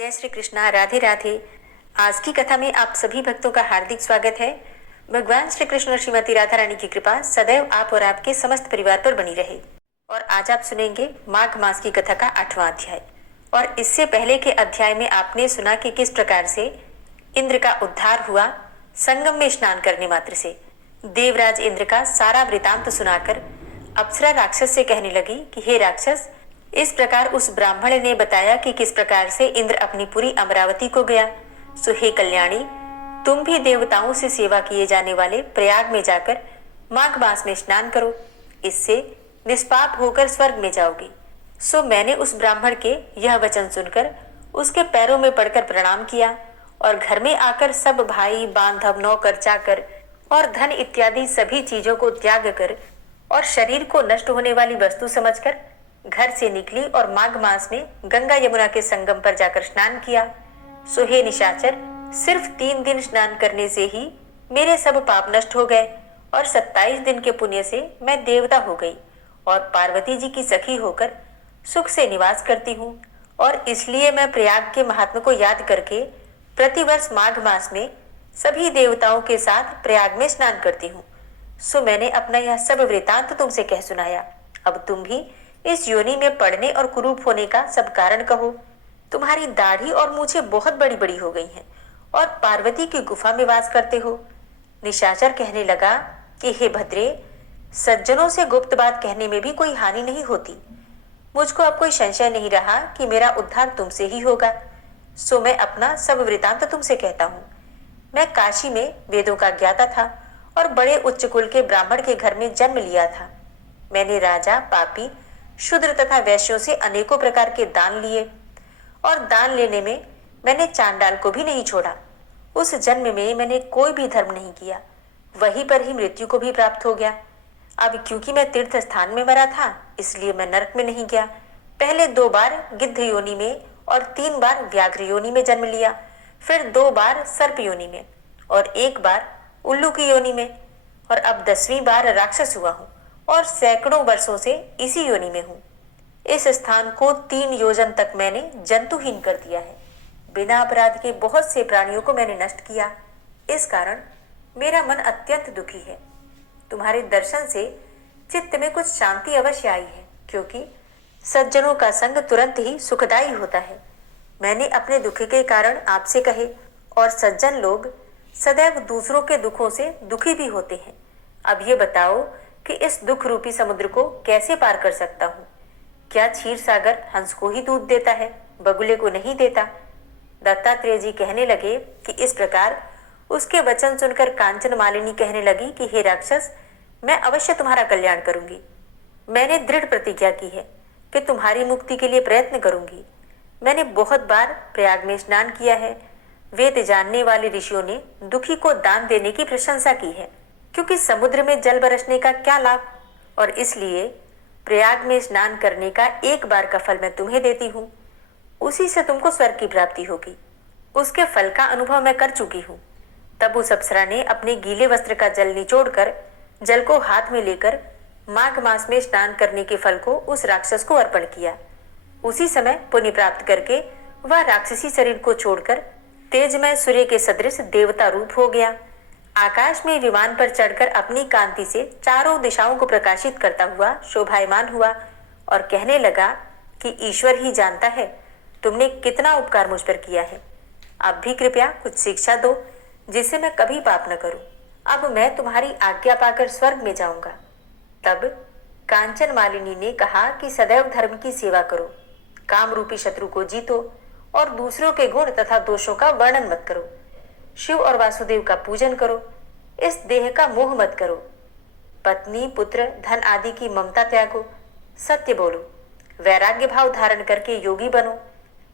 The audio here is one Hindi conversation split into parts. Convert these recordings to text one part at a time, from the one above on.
जय श्री कृष्णा। राधे राधे। आज की कथा में आप सभी भक्तों का हार्दिक स्वागत है। भगवान श्री कृष्ण और श्रीमती राधा रानी की कृपा सदैव आप और आपके समस्त परिवार पर बनी रहे। और आज आप सुनेंगे माघ मास की कथा का 8वां अध्याय। और इससे पहले के अध्याय में आपने सुना कि किस प्रकार से इंद्र का उद्धार हुआ संगम में स्नान करने मात्र से। देवराज इंद्र का सारा वृतांत सुनाकर अप्सरा राक्षस से कहने लगी कि हे राक्षस, इस प्रकार उस ब्राह्मण ने बताया कि किस प्रकार से इंद्र अपनी पूरी अमरावती को गया। सो हे कल्याणी, तुम भी देवताओं से सेवा किए जाने वाले प्रयाग में जाकर माघ मास में स्नान करो, इससे निष्पाप होकर स्वर्ग में जाओगी। सो मैंने उस ब्राह्मण के यह वचन सुनकर उसके पैरों में पड़कर प्रणाम किया और घर में आकर सब भाई बांधव नौकर चाकर और धन इत्यादि सभी चीजों को त्याग कर और शरीर को नष्ट होने वाली वस्तु समझकर घर से निकली और माघ मास में गंगा यमुना के संगम पर जाकर स्नान किया। सो हे निशाचर, सिर्फ 3 दिन स्नान करने से ही मेरे सब पाप नष्ट हो गए और 27 दिन के पुण्य से मैं देवता हो गई और पार्वती जी की सखी होकर सुख से निवास करती हूँ। और इसलिए मैं प्रयाग के महात्मा को याद करके प्रतिवर्ष माघ मास में सभी देवताओं के साथ प्रयाग में स्नान करती हूँ। सो मैंने अपना यह सब वृतांत तुमसे कह सुनाया। अब तुम भी इस योनि में पड़ने और कुरूप होने का सब कारण कहो। तुम्हारी दाढ़ी और मूछें बहुत बड़ी बड़ी हो गई हैं और पार्वती की गुफा में वास करते हो। निशाचर कहने लगा कि हे भद्रे, सज्जनों से गुप्त बात कहने में भी कोई हानि नहीं होती। मुझको अब कोई संशय नहीं रहा कि मेरा उद्धार तुमसे ही होगा। सो मैं अपना सब वृतांत तुमसे कहता हूँ। मैं काशी में वेदों का ज्ञाता था और बड़े उच्च कुल के ब्राह्मण के घर में जन्म लिया था। मैंने राजा, पापी, शूद्र तथा वैश्यों से अनेकों प्रकार के दान लिए और दान लेने में मैंने चांडाल को भी नहीं छोड़ा। उस जन्म में मैंने कोई भी धर्म नहीं किया, वहीं पर ही मृत्यु को भी प्राप्त हो गया। अब क्योंकि मैं तीर्थ स्थान में मरा था, इसलिए मैं नरक में नहीं गया। पहले 2 बार गिद्ध योनि में और 3 बार व्याघ्र योनि में जन्म लिया, फिर 2 बार सर्प योनि में और 1 बार उल्लू की योनि में, और अब 10वीं बार राक्षस हुआ हूँ और सैकड़ों वर्षों से इसी योनि में हूँ। इस स्थान को 3 योजन तक मैंने जंतुहीन कर दिया है। बिना अपराध के बहुत से प्राणियों को मैंने नष्ट किया। इस कारण मेरा मन अत्यंत दुखी है। तुम्हारे दर्शन से चित्त में कुछ शांति अवश्य आई है, क्योंकि सज्जनों का संग तुरंत ही सुखदायी होता है। मैंने अपने दुख के कारण आपसे कहे, और सज्जन लोग सदैव दूसरों के दुखों से दुखी भी होते हैं। अब ये बताओ कि इस दुख रूपी समुद्र को कैसे पार कर सकता हूँ? क्या क्षीर सागर हंस को ही दूध देता है, बगुले को नहीं देता? दत्तात्रेय जी कहने लगे कि इस प्रकार उसके वचन सुनकर कांचन मालिनी कहने लगी कि हे राक्षस, मैं अवश्य तुम्हारा कल्याण करूंगी। मैंने दृढ़ प्रतिज्ञा की है कि तुम्हारी मुक्ति के लिए प्रयत्न करूंगी। मैंने बहुत बार प्रयाग में स्नान किया है। वेद जानने वाले ऋषियों ने दुखी को दान देने की प्रशंसा की है, क्योंकि समुद्र में जल बरसने का क्या लाभ, और इसलिए प्रयाग में स्नान करने का 1 बार का फल मैं तुम्हें देती हूँ। उसी से तुमको स्वर्ग की प्राप्ति होगी। उसके फल का अनुभव मैं कर चुकी हूँ। तब उस अप्सरा ने अपने गीले वस्त्र का जल निचोड़कर जल को हाथ में लेकर माघ मास में स्नान करने के फल को उस राक्षस को अर्पण किया। उसी समय पुण्य प्राप्त करके वह राक्षसी शरीर को छोड़कर तेजमय सूर्य के सदृश देवता रूप हो गया। आकाश में विमान पर चढ़कर अपनी कांति से चारों दिशाओं को प्रकाशित करता हुआ शोभायमान हुआ और कहने लगा कि ईश्वर ही जानता है तुमने कितना उपकार मुझ पर किया है। अब भी कृपया कुछ शिक्षा दो, जिससे मैं कभी पाप न करूं। अब मैं तुम्हारी आज्ञा पाकर स्वर्ग में जाऊंगा। तब कांचन मालिनी ने कहा कि सदैव धर्म की सेवा करो, काम रूपी शत्रु को जीतो और दूसरों के गुण तथा दोषों का वर्णन मत करो। शिव और वासुदेव का पूजन करो, इस देह का मोह मत करो। पत्नी, पुत्र, धन आदि की ममता त्यागो, सत्य बोलो, वैराग्य भाव धारण करके योगी बनो।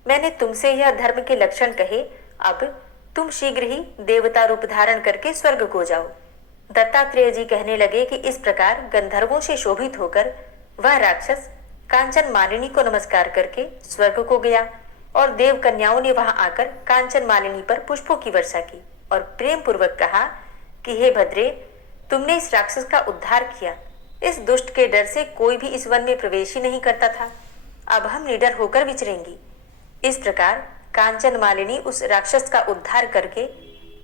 मैंने तुमसे यह धर्म के लक्षण कहे, अब तुम शीघ्र ही देवता रूप धारण करके स्वर्ग को जाओ। दत्तात्रेय जी कहने लगे कि इस प्रकार गंधर्वों से शोभित होकर वह राक्षस कांचन मालिनी को नमस्कार करके स्वर्ग को गया और देव कन्याओं ने वहां आकर कांचन मालिनी पर पुष्पों की वर्षा की और प्रेम पूर्वक कहा कि हे भद्रे, तुमने इस राक्षस का उद्धार किया। इस दुष्ट के डर से कोई भी इस वन में प्रवेश ही नहीं करता था। अब हम निडर होकर विचरेंगी। इस प्रकार कांचन मालिनी उस राक्षस का उद्धार करके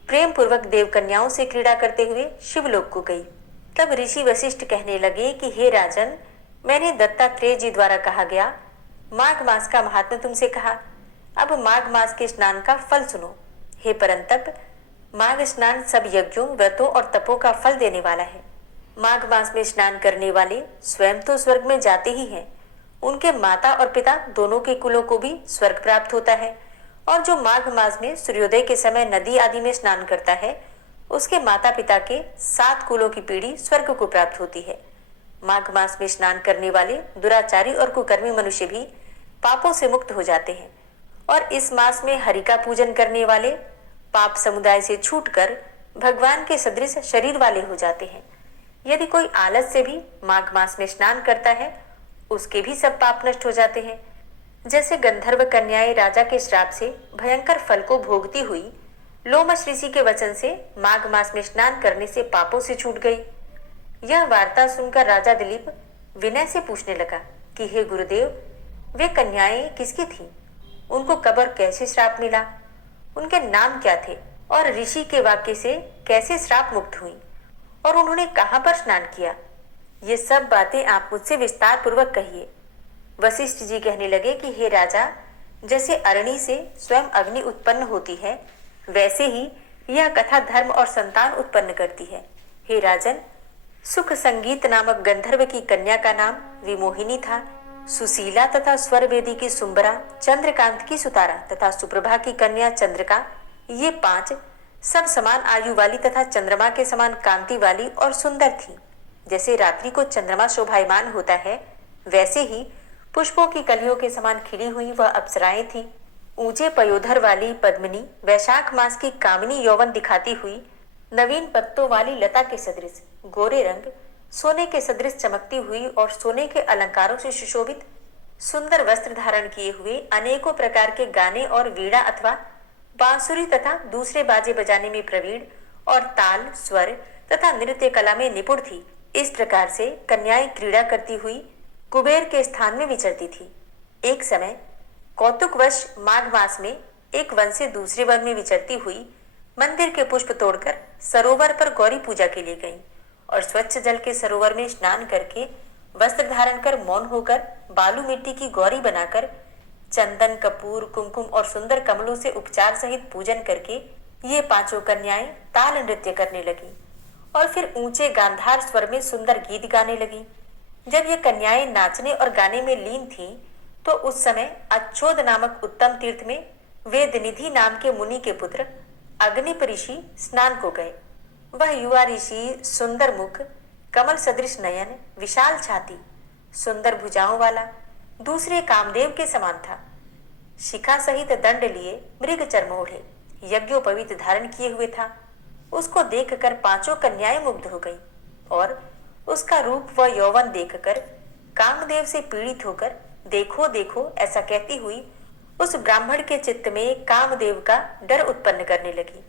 प्रेम पूर्वक देव कन्याओं से क्रीड़ा करते हुए शिवलोक को गई। तब ऋषि वशिष्ठ कहने लगे कि हे राजन, मैंने दत्तात्रेय जी द्वारा कहा गया माघ मास का महात्म्य तुमसे कहा। अब माघ मास के स्नान का फल सुनो। हे परंतप, माघ स्नान सब यज्ञों, व्रतों और तपों का फल देने वाला है। माघ मास में स्नान करने वाले स्वयं तो स्वर्ग में जाते ही हैं, उनके माता और पिता दोनों के कुलों को भी स्वर्ग प्राप्त होता है। और जो माघ मास में सूर्योदय के समय नदी आदि में स्नान करता है, उसके माता पिता के 7 कुलों की पीढ़ी स्वर्ग को प्राप्त होती है। माघ मास में स्नान करने वाले दुराचारी और कुकर्मी मनुष्य भी पापों से मुक्त हो जाते हैं। और इस मास में हरि का पूजन करने वाले पाप समुदाय से छूटकर भगवान के सदृश शरीर वाले हो जाते हैं। यदि कोई आलस से भी माघ मास में स्नान करता है, उसके भी सब पाप नष्ट हो जाते हैं। जैसे गंधर्व कन्याएं राजा के श्राप से भयंकर फल को भोगती हुई लोमश ऋषि के वचन से माघ मास में स्नान करने से पापों से छूट गई। यह वार्ता सुनकर राजा दिलीप विनय से पूछने लगा कि हे गुरुदेव, वे कन्याएं किसकी थीं? उनको कब और कैसे श्राप मिला? उनके नाम क्या थे? और ऋषि के वाक्य से कैसे श्राप मुक्त हुई? और उन्होंने कहाँ पर स्नान किया? ये सब बातें आप मुझसे विस्तार पूर्वक कहिए। वशिष्ठ जी कहने लगे कि हे राजा, जैसे अरणि से स्वयं अग्नि उत्पन्न होती है, वैसे ही यह कथा धर्म और संतान उत्पन्न करती है। हे राजन, सुख संगीत नामक गंधर्व की कन्या का नाम विमोहिनी था। सुशीला तथा स्वर वेदी की सुंबरा, चंद्रकांत की सुतारा तथा सुप्रभा की कन्या चंद्रिका, ये 5 सब समान आयु वाली तथा चंद्रमा के समान कांति वाली और सुंदर थी। जैसे रात्रि को चंद्रमा शोभायमान होता है, वैसे ही पुष्पों की कलियों के समान खिली हुई वह अप्सराएं थी। ऊंचे पयोधर वाली पद्मिनी, वैशाख मास की कामिनी यौवन दिखाती हुई नवीन पत्तों वाली लता के सदृश गोरे रंग, सोने के सदृश चमकती हुई और सोने के अलंकारों से सुशोभित सुंदर वस्त्र धारण किए हुए अनेकों प्रकार के गाने और वीणा अथवा बांसुरी तथा दूसरे बाजे बजाने में प्रवीण और ताल, स्वर तथा नृत्य कला में निपुण थी। इस प्रकार से कन्याएं क्रीड़ा करती हुई कुबेर के स्थान में विचरती थी। एक समय कौतुकवश माघ मास में एक वन से दूसरे वन में विचरती हुई मंदिर के पुष्प तोड़कर सरोवर पर गौरी पूजा के लिए गई और स्वच्छ जल के सरोवर में स्नान करके वस्त्र धारण कर मौन होकर बालू मिट्टी की गौरी बनाकर चंदन, कपूर, कुमकुम और सुंदर कमलों से उपचार सहित पूजन करके ये 5 कन्याएं ताल नृत्य करने लगी और फिर ऊंचे गांधार स्वर में सुंदर गीत गाने लगी। जब ये कन्याएं नाचने और गाने में लीन थीं, तो उस समय अच्छोद नामक उत्तम तीर्थ में वेदनिधि नाम के मुनि के पुत्र अग्निप ऋषि स्नान को गए। वह युवा ऋषि सुंदर मुख, कमल सदृश नयन, विशाल छाती, सुंदर भुजाओं वाला, दूसरे कामदेव के समान था। शिखा सहित दंड लिए, मृग चर्म ओढ़े, यज्ञोपवीत धारण किए हुए था। उसको देखकर 5 कन्याएं मुग्ध हो गईं और उसका रूप व यौवन देखकर कामदेव से पीड़ित होकर देखो देखो ऐसा कहती हुई उस ब्राह्मण के चित्त में कामदेव का डर उत्पन्न करने लगी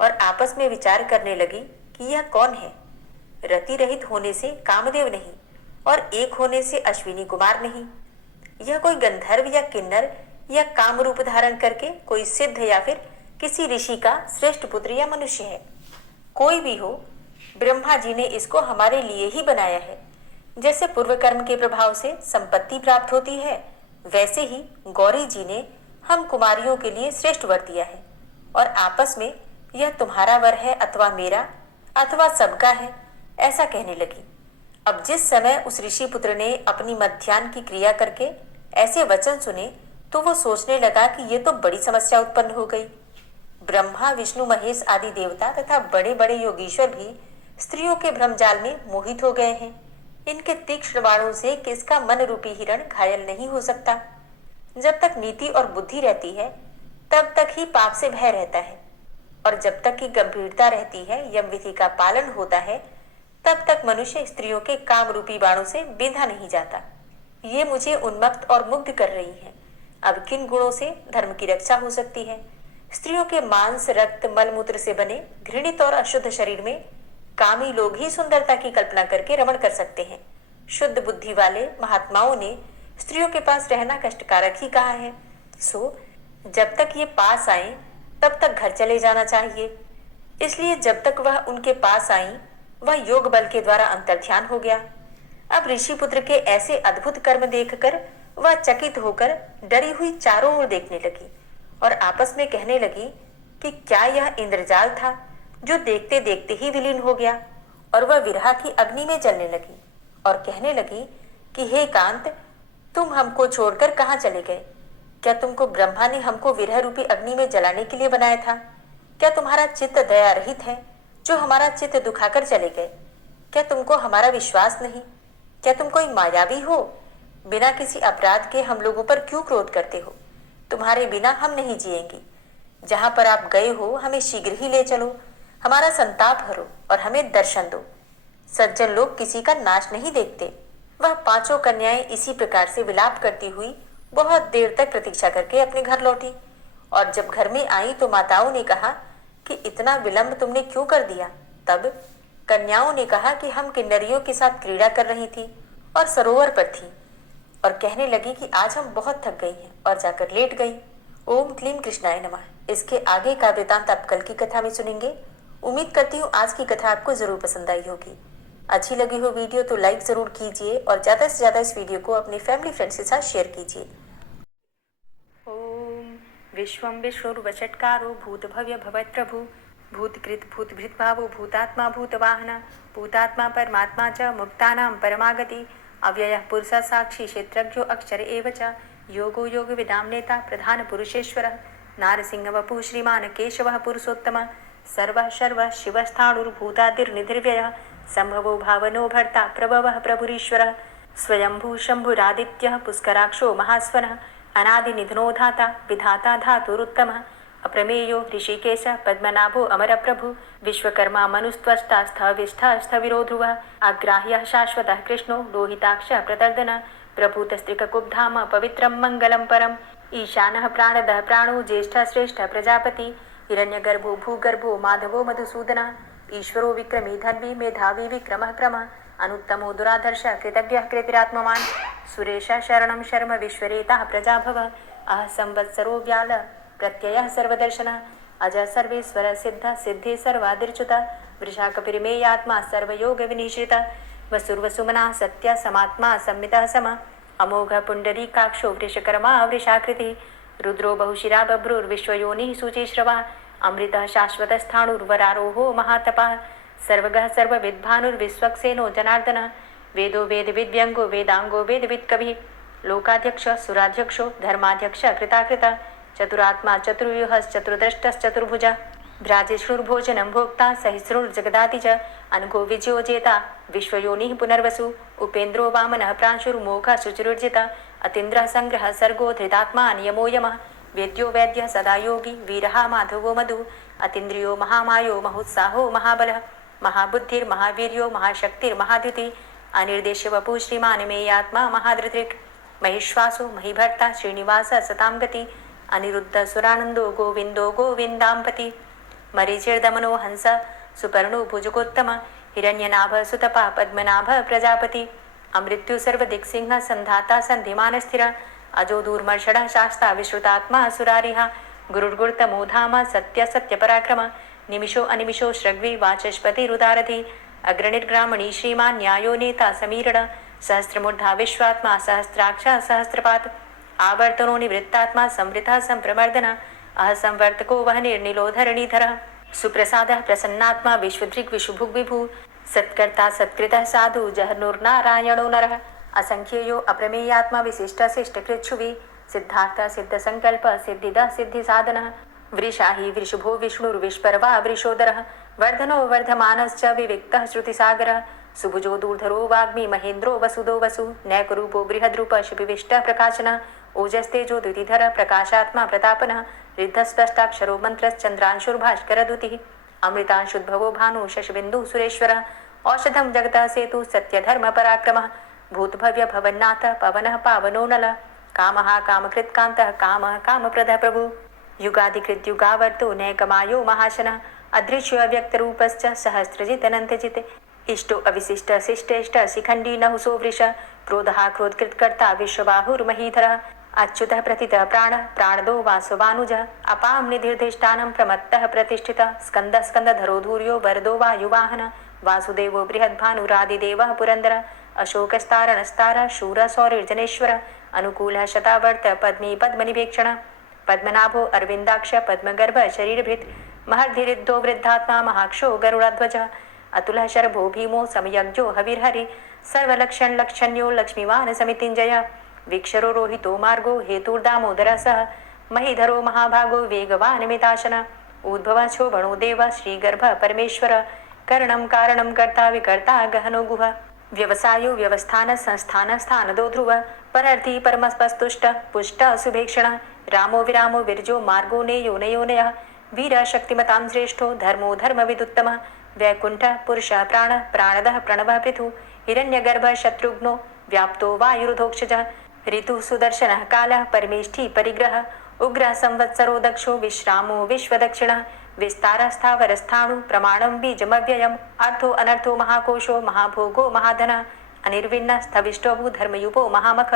और आपस में विचार करने लगी कि यह कौन है। रति रहित होने से कामदेव नहीं और एक होने से अश्विनी कुमार नहीं। यह कोई गंधर्व या किन्नर या काम रूप धारण करके कोई सिद्ध या फिर किसी ऋषि का श्रेष्ठ पुत्र या मनुष्य है। कोई भी हो, ब्रह्मा जी ने इसको हमारे लिए ही बनाया है। जैसे पूर्व कर्म के प्रभाव से संपत्ति प्राप्त होती है, वैसे ही गौरी जी ने हम कुमारियों के लिए श्रेष्ठ वर दिया है और आपस में यह तुम्हारा वर है अथवा मेरा अथवा सबका है, ऐसा कहने लगी। अब जिस समय उस ऋषि पुत्र ने अपनी मध्याह्न की क्रिया करके ऐसे वचन सुने, तो वो सोचने लगा कि ये तो बड़ी समस्या उत्पन्न हो गई। ब्रह्मा, विष्णु, महेश आदि देवता तथा बड़े बड़े योगीश्वर भी स्त्रियों के भ्रमजाल में मोहित हो गए हैं। इनके तीक्ष्ण बाणों से किसका मन रूपी हिरण घायल नहीं हो सकता। जब तक नीति और बुद्धि रहती है, तब तक ही पाप से भय रहता है और जब तक की गंभीरता रहती है, यम विधि का पालन होता है, तब तक मनुष्य स्त्रियों के काम रूपी बाणों से बिंधा नहीं जाता। ये मुझे उन्मत्त और मुग्ध कर रही है। अब किन गुणों से धर्म की रक्षा हो सकती है? स्त्रियों के मांस, रक्त, मलमूत्र से बने घृणित और अशुद्ध शरीर में कामी लोग ही सुंदरता की कल्पना करके रमण कर सकते हैं। शुद्ध बुद्धि वाले महात्माओं ने स्त्रियों के पास रहना कष्टकारक ही कहा है। सो जब तक ये पास आए तब तक घर चले जाना चाहिए। इसलिए जब तक वह उनके पास आई, वह योग बल के द्वारा अंतर्ध्यान हो गया। अब ऋषिपुत्र के ऐसे अद्भुत कर्म देखकर वह चकित होकर डरी हुई चारों ओर देखने लगी और आपस में कहने लगी कि क्या यह इंद्रजाल था जो देखते देखते ही विलीन हो गया। और वह विरह की अग्नि में जलने लगी और कहने लगी कि हे कांत, तुम हमको छोड़कर कहाँ चले गए? क्या तुमको ब्रह्मा ने हमको विरह रूपी अग्नि में जलाने के लिए बनाया था? क्या तुम्हारा चित्त दया रहित है जो हमारा चित्त दुखाकर चले गए? क्या तुमको हमारा विश्वास नहीं? क्या तुम कोई मायावी हो? बिना किसी अपराध के हम लोगों पर क्यों क्रोध करते हो? तुम्हारे बिना हम नहीं जिएंगे। जहां पर आप गए हो हमें शीघ्र ही ले चलो, हमारा संताप हरो और हमें दर्शन दो। सज्जन लोग किसी का नाश नहीं देखते। वह पांचों कन्याएं इसी प्रकार से विलाप करती हुई बहुत देर तक प्रतीक्षा करके अपने घर लौटी और जब घर में आई तो माताओं ने कहा कि इतना विलंब तुमने क्यों कर दिया? तब कन्याओं ने कहा कि हम किन्नरियों के साथ क्रीड़ा कर रही थी और सरोवर पर थी और कहने लगी कि आज हम बहुत थक गई हैं और जाकर लेट गई। ओम क्लीम कृष्णाय नमः। इसके आगे का वृतांत आप कल की कथा में सुनेंगे। उम्मीद करती हूँ आज की कथा आपको जरूर पसंद आई होगी। अच्छी लगी हो वीडियो तो लाइक जरूर कीजिए और ज़्यादा से ज़्यादा इस वीडियो को अपनी फैमिली फ्रेंड्स के साथ शेयर कीजिए। ओम विश्वं विष्णुर्वषट्कारो भूतभव्य भवत्प्रभु भूतकृत भूतभृत भावो भूतात्मा भूतवाहन भूतात्मा परमात्मा च मुक्तानां परमागति अव्ययः पुरुषः साक्षी क्षेत्रज्ञो अक्षर एव च योगो योग विदां नेता प्रधान पुरुषेश्वरः नारसिंह वपुः श्रीमान् केशवः पुरुषोत्तमः सर्वः शर्वः शिवस्थाणुर्भूतादिर्निधिर्व्ययः संभवो भावनो भर्ता प्रभवः प्रभुरीश्वरः स्वयंभू शंभुरादित्यः पुष्कराक्षो महास्वनः अनादिनिधनो धाता विधाता धातुरुत्तमः अप्रमेयो ऋषिकेश पद्मनाभो अमरप्रभु विश्वकर्मा मनुस्त्वष्टा स्थविष्ठः स्थविरो ध्रुवः अग्राह्यः शाश्वतः कृष्णो लोहिताक्षः प्रतर्दनः प्रभूतस्त्रिककुब्धाम पवित्रं मङ्गलं परम् ईशानः प्राणदः प्राणो ज्येष्ठः श्रेष्ठः प्रजापति हिरण्यगर्भो भूगर्भो माधवो मधुसूदनः ईश्वरो विक्रमी धन्वी मेधावी विक्रमः क्रमः अनुत्तमो दुराधर्षः कृतज्ञः कृतिरात्मवान् सुरेशः शरणं शर्म विश्वरेताः प्रजाभवः अह संवत्सरो व्याल प्रत्ययः सर्वदर्शनः अजः सर्वेश्वरः सिद्धः सिद्धे सर्वादिर्च्युतः वृषाकपिर्मेयात्मा सर्वयोगविनिश्रितः वसुर्वसुमनः सत्यः समात्मा संमितः समः अमोघः पुण्डरीकाक्षो वृषकर्मा वृषाकृतिः रुद्रो बहुशिरा बभ्रुर्विश्वयोनिः शुचिश्रवः अमृतः शाश्वतस्थाणुर्वरारोहो महातपः सर्वगः सर्वविद्भानुर्विश्वक्सेनो जनार्दनः वेदो वेदविद्व्यङ्गो वेदाङ्गो वेदवित्कविः लोकाध्यक्षः सुराध्यक्षो धर्माध्यक्षः कृताकृतः चतुरात्मा चतुर्व्यूहश्चतुर्द्रष्टश्चतुर्भुजः भ्राजिष्णुर्भोजनं भोक्ता सहिष्णुर्जगदाति च अनघो विजयो जेता विश्वयोनिः पुनर्वसु उपेन्द्रो वामनः प्रांशुर्मोघः शुचिरुर्जितः अतीन्द्रः संग्रहः सर्गो धृतात्मा नियमो यमः वेद्यो वैद्यः सदा योगी वीरः माधवो मधु अतीन्द्रियो महामायो महोत्साहो महाबलः महाबुद्धिर्महावीर्यो महाशक्तिर्महाद्युति अनिर्देश्य वपुः श्रीमान् मेयात्मा महाधृतिर् महिश्वासो महिभर्ता श्रीनिवासः सतां गति अनिरुद्ध सुरानन्दो गोविन्दो गोविन्दाम्पति मरीचिर्दमनो हंस सुपर्णो भुजगोत्तम हिरण्यनाभ सुतपा पद्मनाभ प्रजापति अमृत्यु सर्वदिक्सिंह संधाता संधिमान स्थिर अजो दूर्मर्षण शास्ता विश्रुतात्मा सुरारिः गुरुर्गुर्तमो धाम सत्य सत्य पराक्रम निमिषो अनिमिषो श्रग्वी वाचस्पति रुदारथि अग्रणिर्ग्रामणी श्रीमान् न्यायो नेता समीरण सहस्रमूर्धा विश्वात्मा सहस्राक्ष सहस्रपात आवर्तनो निवृत्तात्मा संवृतः संप्रमर्दन अह संवर्तको वह निर्निलोधरणीधरः सुप्रसादः प्रसन्नात्मा विश्वदृक् विशुभुग् विभु सत्कर्ता सत्कृतः साधु जहनुर्नारायणो नरः असंख्येयो अप्रमेयात्मा विशिष्टशिष्टकृच्छुवि सिद्धार्थ सिद्धसंकल्प सिद्धिदः सिद्धिसाधनः वृषाहि वृषभो विष्णुर्विष्पर्वा वृषोदरः वर्धनो वर्धमानश्च विविक्तः श्रुतिसागरः सुभुजो दूर्धरो वाग्मी महेन्द्रो वसुदो वसु नैकरूपो बृहद्रूप शिपिविष्टः प्रकाशनः ओजस्तेजो द्युतिधर प्रकाशात्मा प्रतापनः रिद्धस्पष्टाक्षरो मन्त्रश्चन्द्रांशुर्भास्करद्युतिः अमृतांशुद्भवो भानु शशबिन्दुः सुरेश्वरः औषधं जगतः सेतु सत्यधर्मपराक्रमः भूतभव्य भवन्नाथ पवनः पावनो नलः कामः कामकृत्कान्तः कामः कामप्रदः प्रभु युगादिकृद्युगावर्तो नैकमायो महाशनः अदृश्यो अव्यक्तरूपश्च सहस्रजित् अनन्तजित् इष्टो अविशिष्ट शिष्टेष्ट शिखण्डी नहुसो वृष क्रोधः क्रोधकृत्कर्ता विश्वबाहुर्महीधरः अच्युतः प्रतितः प्राणः प्राणदो वासवानुजः अपां निधिर्धिष्ठानं प्रमत्तः प्रतिष्ठितः स्कन्दः स्कन्दधरो धूर्यो वरदो वायुवाहन वासुदेवो बृहद्भानुरादिदेवः पुरन्दरः अशोकस्तारणस्तारः शूरः सौरिर्जनेश्वर अनुकूलः शतावर्त पद्मी पद्मनिवेक्षण पद्मनाभो अरविन्दाक्ष पद्मगर्भ शरीरभृत् महर्धिरिद्धो वृद्धात्मा महाक्षो गरुडध्वजः अतुलः शर्भो भीमो समयज्ञो हविर्हरि सर्वलक्षणलक्षण्यो लक्ष्मीवान् समितिञ्जय वीक्षरो रोहितो मार्गो हेतुर्दामोदरः सः महीधरो महाभागो वेगवान् मिताशन उद्भवः शोभणो देव श्रीगर्भ परमेश्वर करणं कारणं कर्ता विकर्ता गहनो गुह व्यवसायो व्यवस्थान संस्थान स्थानदो ध्रुव परर्थी परमस्पस्तुष्ट पुष्ट सुभेक्षण रामो विरामो विरजो मार्गो नेयो नयोनयः वीर शक्तिमतां श्रेष्ठो धर्मो धर्मविदुत्तमः वैकुण्ठ पुरुषः प्राणः प्राणदः प्रणवः पृथु हिरण्यगर्भ शत्रुघ्नो व्याप्तो वायुरुधोक्षजः ऋतुः सुदर्शनः कालः परमेष्ठी परिग्रह उग्रः संवत्सरो दक्षो विश्रामो विश्वदक्षिणः विस्तारस्थावरस्थाणु प्रमाणं बीजमव्ययम् अर्थो अनर्थो महाकोशो महाभोगो महाधनः अनिर्विण्ण स्थविष्टो भूधर्मयुपो महामख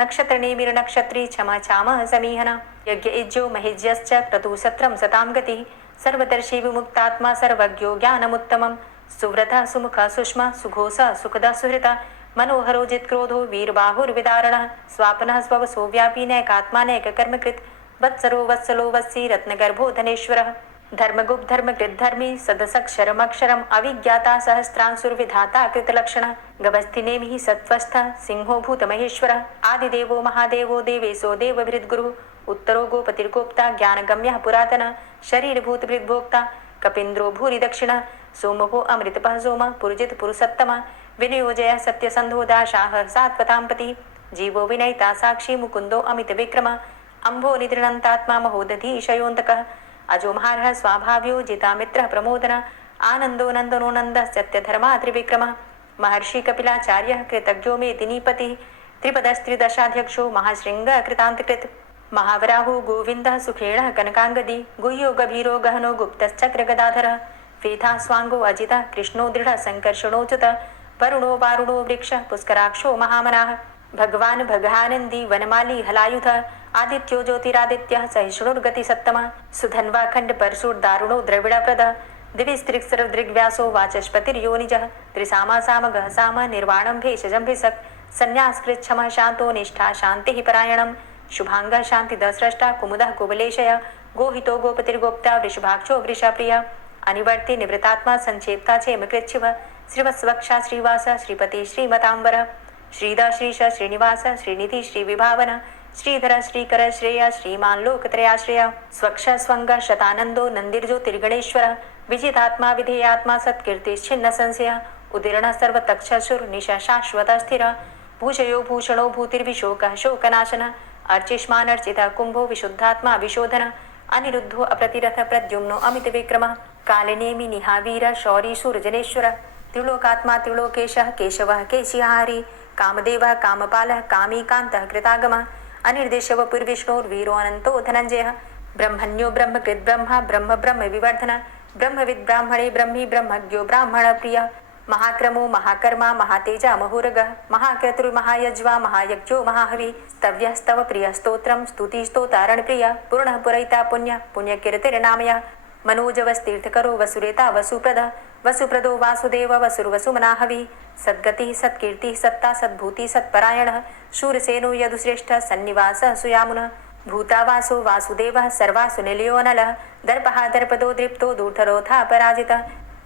नक्षत्रनेमिर्नक्षत्री क्षमा चामः समीहन यज्ञ इज्यो महिज्यश्च क्रतुसत्रं सतां गतिः सर्वदर्शी विमुक्तात्मा सर्वज्ञो ज्ञानमुत्तमं सुव्रतः सुमुखः सुष्मा सुघोषः सुखदः सुहृतः मनोहरो जित्क्रोधो वीरबाहुर्विदारणः स्वापनः स्ववसो व्यापी नैकात्मानैककर्मकृत् वत्सरो वत्सलो वत्सी रत्नगर्भो धनेश्वरः धर्मगुप्त धर्मकृत् धर्मी सदसक्षरमक्षरम् अविज्ञाता सहस्रांशुर्विधाता कृतलक्षणः गवस्थिनेमिः सत्त्वस्थः सिंहो भूतमहेश्वरः आदिदेवो महादेवो देवेशो देवभृद्गुरुः उत्तरो गोपतिर्गोप्ता ज्ञानगम्यः पुरातनः शरीरभूतभृद्भोक्ता कपीन्द्रो भूरि दक्षिणः सोमभो अमृतपः सोमः पुरुजित पुरुषोत्तमः विनियोजय सत्यसन्धो दाशाः सात्वतां पतिः जीवो विनयिता साक्षी मुकुन्दो अमितविक्रमः अम्भो निद्रणन्तात्मा महोदधीशयोऽन्तकः अजो महारः स्वाभाव्यो जितामित्रः प्रमोदनः आनन्दो नन्दनो नन्दः सत्यधर्मा त्रिविक्रमः महर्षि कपिलाचार्यः कृतज्ञो मेदिनीपतिः त्रिपदस्त्रिदशाध्यक्षो महाशृङ्गः कृतान्तकृत् महावराहो गोविन्दः सुखेणः कनकाङ्गदी गुह्यो गभीरो गहनो गुप्तश्चक्रगदाधरः वेधा स्वाङ्गो अजितः कृष्णो दृढः सङ्कर्षणोच्युतः वरुणो वारुणो वृक्षः पुष्कराक्षो महामनाः भगवान् भगानन्दी वनमाली हलायुधः आदित्यो ज्योतिरादित्यः सहिष्णुर्गतिसत्तमः सुधन्वा खण्डपरशुर्दारुणो द्रविडप्रदः दिविस्त्रिक्सरदृग्व्यासो वाचस्पतिर्योनिजः त्रिसामा सामगः साम निर्वाणं भेषजं भिषक् सन्न्यासकृच्छमः शान्तो निष्ठा शान्तिः परायणं शुभाङ्गः शान्तिदस्रष्टा कुमुदः कुवलेशय गोहितो गोपतिर्गोप्ता वृषभाक्षो वृषप्रियः अनिवर्ति निवृतात्मा संक्षेप्ता क्षेमकृच्छिव श्रीवत्सवक्षा श्रीवास श्रीपति श्रीमतांबर श्रीद श्रीश श्रीनिवास श्रीनिधि श्रीविभावन श्रीधर श्रीकर श्रेय श्रीमान लोकत्रयाश्रय स्वक्ष स्वंग शतानंदो नंदिर्ज्योतिर्गणेश्वर विजितात्मा विधेयात्मा सत्कीर्तिश्छिन्न संशय उदीर्ण सर्वतक्षसुर निशा शाश्वत स्थिर भूषयो भूषणो भूतिर्विशोकः शोकनाशन अर्चिष्मान अर्चिता कुंभो विशुद्धात्मा विशोधन अनिरुद्धो अप्रतिरथ प्रद्युम्नो अमित विक्रम कालिनेमि निहावीर शौरी सूर्यजनेश्वर त्रिलोकात्मा त्रिलोकेशः केशवः केशिहारी कामदेवः कामपालः कामीकान्तः कृतागमः अनिर्देशवपुर्विष्णोर्वीरो अनन्तो धनञ्जयः ब्रह्मण्यो ब्रह्मकृत् ब्रह्मा ब्रह्म ब्रह्म विवर्धन ब्रह्मविद् ब्राह्मणे ब्रह्मी ब्रह्मज्ञो ब्राह्मणप्रियः महाक्रमो महाकर्मा महातेजा महोरगः महाक्रतुर्महायज्वा महायज्ञो महाहवि स्तव्यस्तव प्रियः स्तोत्रं स्तुतिस्तोतारणप्रियः पूर्णः पुरैता पुण्यः पुण्यकीर्तिर्नामयः मनोजवस्तीर्थकरो वसुरेता वसुप्रदः वसुप्रदो वासुदेव वसुर्वसुमनाहवि सद्गतिः सत्कीर्तिः सत्ता सद्भूति सत्परायणः शूरसेनो यदुश्रेष्ठः सन्निवासः सुयामुनः भूतावासो वासुदेवः सर्वासुनिलयो नलः दर्पः दर्पदो दृप्तो दूर्धरोधा पराजितः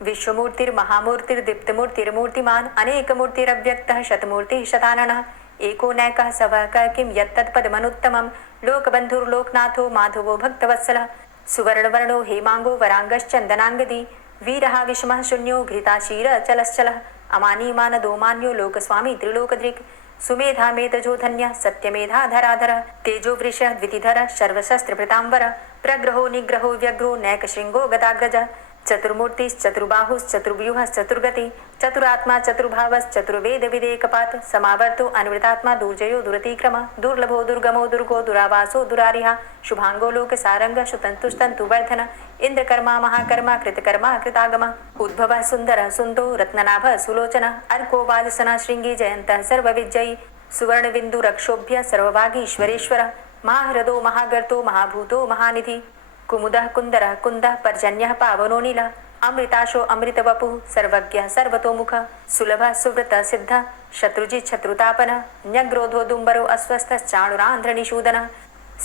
विश्वमूर्तिर्महामूर्तिर्दीप्तमूर्तिर्मूर्तिमान् अनेकमूर्तिरव्यक्तः शतमूर्तिः शताननः एको नैकः सवः किं यत्तत्पदमनुत्तमं लोकबन्धुर्लोकनाथो माधवो भक्तवत्सलः सुवर्णवर्णो हेमांगो वरांगश्चंदनांगदी वीरः विषमः शून्यो घृताशीर चलश्चलः अमानी मानदो मान्यो लोकस्वामी त्रिलोकदृक् सुमेधा मेधजो धन्यः सत्यमेधा धराधर तेजो वृषः द्वितिधर सर्वशस्त्रभृतांबर प्रग्रहो निग्रहो व्यग्रो नैकशृंगो गदाग्रज चतुर्मूर्तिश्चतुर्बाहुश्चतुर्व्यूहश्चतुर्गति चतुरात्मा चतुर्भावश्चतुर्वेद विदेकपात समावर्तो अनुवृतात्मा दुर्जयो दुरतिक्रम दुर्लभो दुर्गमो दुर्गो दुरावासो दुरारिहा शुभांगो लोकसारंग शुतंतुस्तंतुवर्धन इंद्रकर्मा महाकर्मा कृतकर्मा कृतागम उद्भवः सुंदरः सुन्दो रत्ननाभः सुलोचनः अर्को वाजसनः शृंगी जयन्तः सर्वविजयी सुवर्णबिन्दुरक्षोभ्य सर्वभागीश्वरेश्वरः महाह्रदो महागर्तो महाभूतो महानिधि कुमुदः कुन्दरः कुन्दः पर्जन्यः पावनो नीलः अमृताशो अमृतवपुः सर्वज्ञः सर्वतोमुखः सुलभः सुव्रतः सिद्धः शत्रुजित् शत्रुतापनः न्यग्रोधो दुम्बरो अस्वस्थश्चाणुरान्ध्रनिषूदनः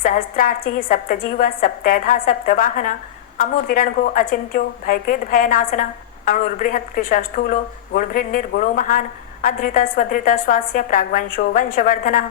सहस्रार्चिः सप्तजिह्वः सप्तैधा सप्तवाहनः अमूर्तिरणघो अचिन्त्यो भयकृद् भयनाशनः अणुर्बृहत्कृशस्थूलो गुणभृन्निर्गुणो महान् अधृतः स्वधृतः स्वास्य प्राग्वंशो वंशवर्धनः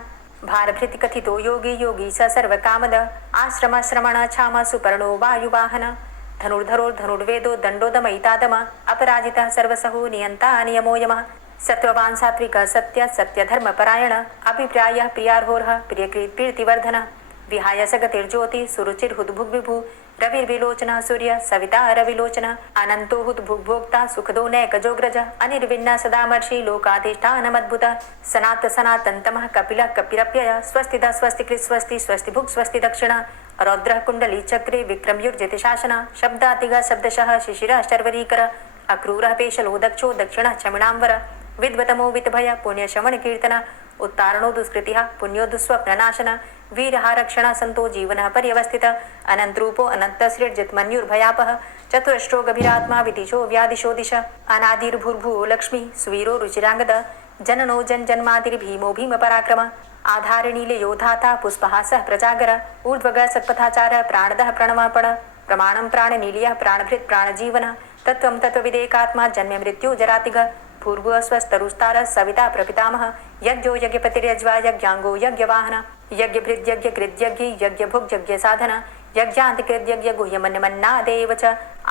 भारभृतिकथितो योगी योगी स सर्वकामदः आश्रमश्रमणः क्षामः सुपर्णो वायुवाहनः धनुर्धरो धनुर्वेदो दण्डोदमयितादम अपराजितः सर्वसहो नियन्ता नियमो यमः सत्त्ववान् सात्विकः सत्यः सत्यधर्मपरायणः अभिप्रायः प्रियार्होरः प्रियकृत् कीर्तिवर्धनः विहाय सगतिर्ज्योतिः सुरुचिर्हुद्भुग्विभुः रविर्विलोचनः सूर्यः सविता रविलोचनः अनन्तो हुद्भुग्भोक्ता सुखदो नैकजोग्रजः अनिर्विण्णः सदामर्षि लोकाधिष्ठानमद्भुतः सनात सनातन्तमः कपिलः कपिरप्ययः स्वस्तिदा स्वस्तिकृत् स्वस्ति स्वस्तिभुक् स्वस्ति दक्षिणः रौद्रः कुण्डली चक्रे विक्रमयुर्जित शासनः शब्दातिगः शब्दशः शिशिरः शर्वरीकरः अक्रूरः पेशलो दक्षो दक्षिणः चमिणाम्बरः विद्वतमो वितभय पुण्यशमन कीर्तनः उत्तारणो दुष्कृतिः पुण्यो दुःस्वप्ननाशनः वीरहारक्षणः सन्तो जीवनः पर्यवस्थितः अनन्तरूपो अनन्तसृर्जितमन्युर्भयापः चतुरश्रो गभीरात्मा विदिशो व्यादिशो दिश अनादिर्भूर्भुवो लक्ष्मी सुवीरो रुचिराङ्गदः जननो जन्मादिर्भीमो भीमपराक्रमः आधारनीलयोधाता पुष्पहासः प्रजागर ऊर्ध्वगः सत्पथाचारः प्राणदः प्रणवपण प्रमाणं प्राणनीलयः प्राणभृत् प्राणजीवनः तत्त्वं तत्त्वविदेकात्मा जन्म मृत्यु जरातिगः पूर्वः स्वस्तरुस्तारः सविता प्रपितामह यज्ञो यज्ञपतिर्यज्वा यज्ञाङ्गो यज्ञवाहनः यज्ञभृद्यज्ञकृद्यज्ञ यज्ञभुग्यज्ञसाधनः यज्ञान्तिकृद्यज्ञ गुह्यमन्यमन्नादेव च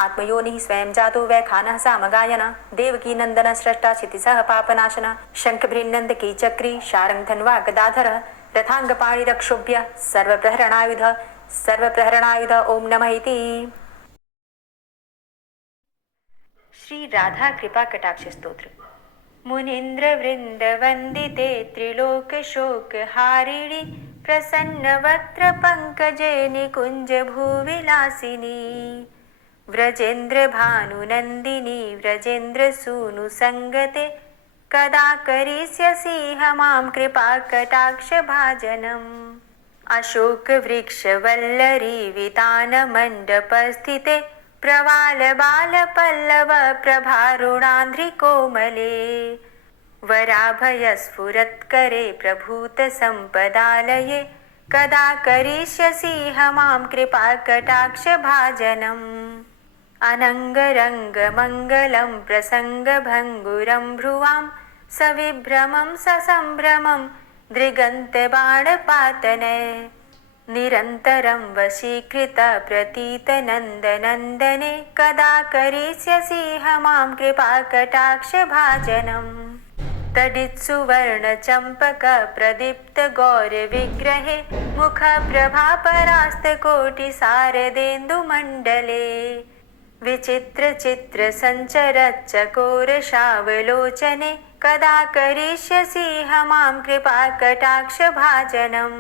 आत्मयोनिः स्वयं जातो वैखानः सामगायनः देवकी नन्दनः स्रष्टा क्षितिसः पापनाशनः शङ्खभृन्नन्दकी चक्री शारङ्गधन्वा गदाधरः रथाङ्गपाणिरक्षोभ्यः सर्वप्रहरणायुध ओम नमः इति। श्री राधा कृपा कटाक्ष स्तोत्र। मुनीन्द्र वृंद वंदिते त्रिलोक शोक हारिणी प्रसन्न वक्त्र पंकजे निकुंज भूविलासिनी व्रजेन्द्र भानुनंदिनी व्रजेन्द्र सूनु संगते कदा करिष्यसि मां कृपा कटाक्ष भाजनम् अशोक वृक्ष वल्लरी वितान मंडप स्थिते प्रवाल बाल पल्लव प्रभारुणान्ध्रि कोमले वराभय स्फुरत्करे प्रभूत संपदालये कदा करिष्यसि मां कृपा कटाक्ष भाजनम् अनङ्गरङ्ग मङ्गलं प्रसङ्गभङ्गुरं भ्रुवां सविभ्रमं ससम्भ्रमं दृगन्तबाणपातने निरन्तरं वशीकृत प्रतीतनन्दनन्दने कदा करिष्यसि मां कृपा कटाक्ष भाजनम् तडित्सुवर्णचम्पक प्रदीप्त गौरविग्रहे मुख प्रभापरास्तकोटि शारदेन्दुमण्डले विचित्र चित्र सञ्चरच्चकोरशावलोचने कदा करिष्यसि मां कृपा कटाक्ष भाजनम्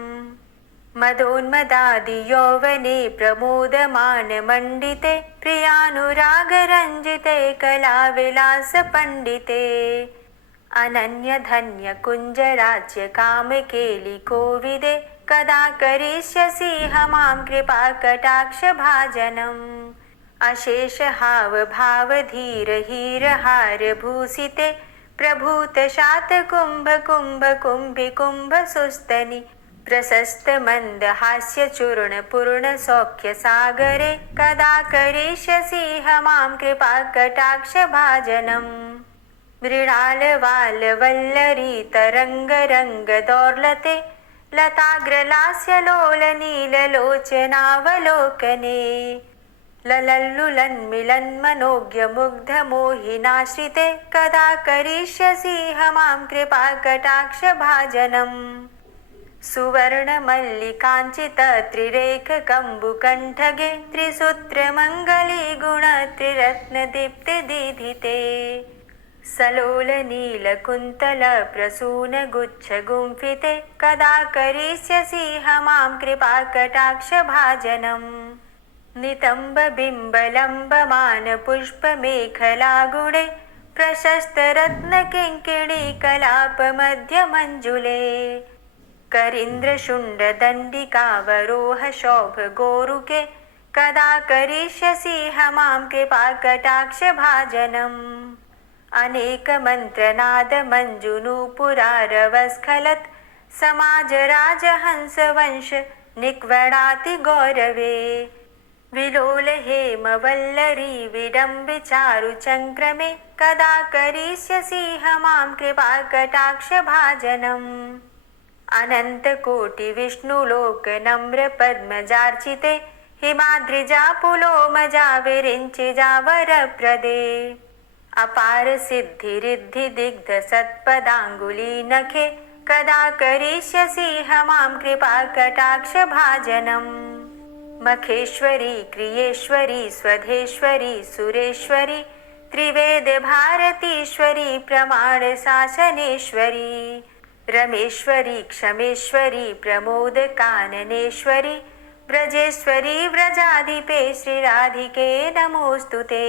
मदोन्मदादि यौवने प्रमोदमान मंडिते प्रियानुरागरञ्जिते कलाविलास पंडिते अनन्य धन्य कुंज राज्य कामकेलि कोविदे कदा करिष्यसि मां कृपा कटाक्ष भाजनम् अशेष हाव भाव धीर हीर हार भूषिते प्रभूत शात कुंभ कुंभ कुंभि कुंभ सुस्तनि प्रशस्त मंद हास्य चूर्ण पूर्ण सौख्य सागरे कदा करिष्यसि मां कृपा कटाक्ष भाजनम् मृणाल वाल वल्लरी तरंग रंग दौर्लते लताग्रलास्य लोल नील लोचनावलोकने ललल्लुलन्मिलन्मनोज्ञ मुग्ध मोहिनाश्रिते कदा करिष्यसि मां कृपा कटाक्ष भाजनम् सुवर्ण मल्लिकाञ्चित त्रिरेख कम्बुकण्ठगे त्रिसूत्र मङ्गली गुण त्रिरत्न दीप्ति दीधिते सलोल नील कुन्तल प्रसून गुच्छ गुम्फिते कदा करिष्यसि मां कृपा कटाक्ष भाजनम् नितम्ब बिम्ब लम्बमान पुष्प मेखला गुणे प्रशस्त रत्न किङ्किणी कलाप मध्य मंजुले करीन्द्र शुण्ड दण्डिकावरोह शोभ गोरुके कदा करिष्यसि हमां कृपा कटाक्ष भाजनम् अनेक मंत्रनाद मंजुनूपुरारवस्खलत् समाज राजहंस वंश निक्वणाति गौरवे विलोल हेम वल्लरी विडम्बि चारु चंक्रमे कदा करिष्यसि हमां कृपा कटाक्ष भाजनम् अनंत कोटि विष्णुलोक नम्र पद्मजार्चिते हिमाद्रिजा पुलोमजा विरिञ्चिजा वरप्रदे अपार सिद्धि रिद्धि दिग्ध सत्पदांगुली नखे कदा करिष्यसि हमां कृपा कटाक्ष भाजनम् मखेश्वरी क्रियेश्वरी स्वधेश्वरी सुरेश्वरी त्रिवेद भारतीश्वरी प्रमाण शासनेश्वरी रमेश्वरी क्षमेश्वरी प्रमोद काननेश्वरी ब्रजेश्वरी व्रजाधिपे श्रीराधिके नमोस्तुते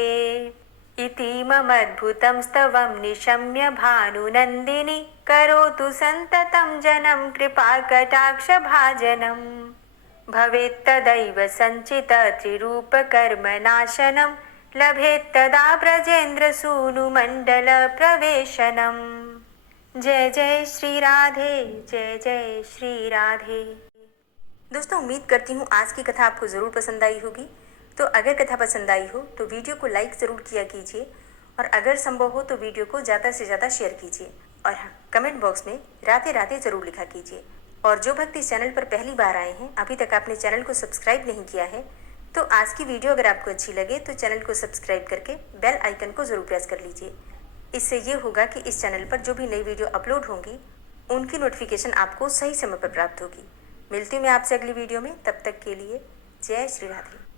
इतीममद्भुतं स्तवं निशम्य भानुनन्दिनी करोतु सन्ततं जनं कृपाकटाक्षभाजनम् भवेत्तदैव सञ्चित त्रिरूपकर्मनाशनं लभेत्तदा ब्रजेन्द्रसूनुमण्डलप्रवेशनम् जय जय श्री राधे, जय जय श्री राधे। दोस्तों, उम्मीद करती हूँ आज की कथा आपको ज़रूर पसंद आई होगी। तो अगर कथा पसंद आई हो तो वीडियो को लाइक ज़रूर किया कीजिए और अगर संभव हो तो वीडियो को ज़्यादा से ज़्यादा शेयर कीजिए और हाँ, कमेंट बॉक्स में राधे राधे ज़रूर लिखा कीजिए। और जो भक्त इस चैनल पर पहली बार आए हैं, अभी तक आपने चैनल को सब्सक्राइब नहीं किया है, तो आज की वीडियो अगर आपको अच्छी लगे तो चैनल को सब्सक्राइब करके बेल आइकन को ज़रूर प्रेस कर लीजिए। इससे ये होगा कि इस चैनल पर जो भी नई वीडियो अपलोड होंगी उनकी नोटिफिकेशन आपको सही समय पर प्राप्त होगी। मिलती हूँ मैं आपसे अगली वीडियो में, तब तक के लिए जय श्री राधे।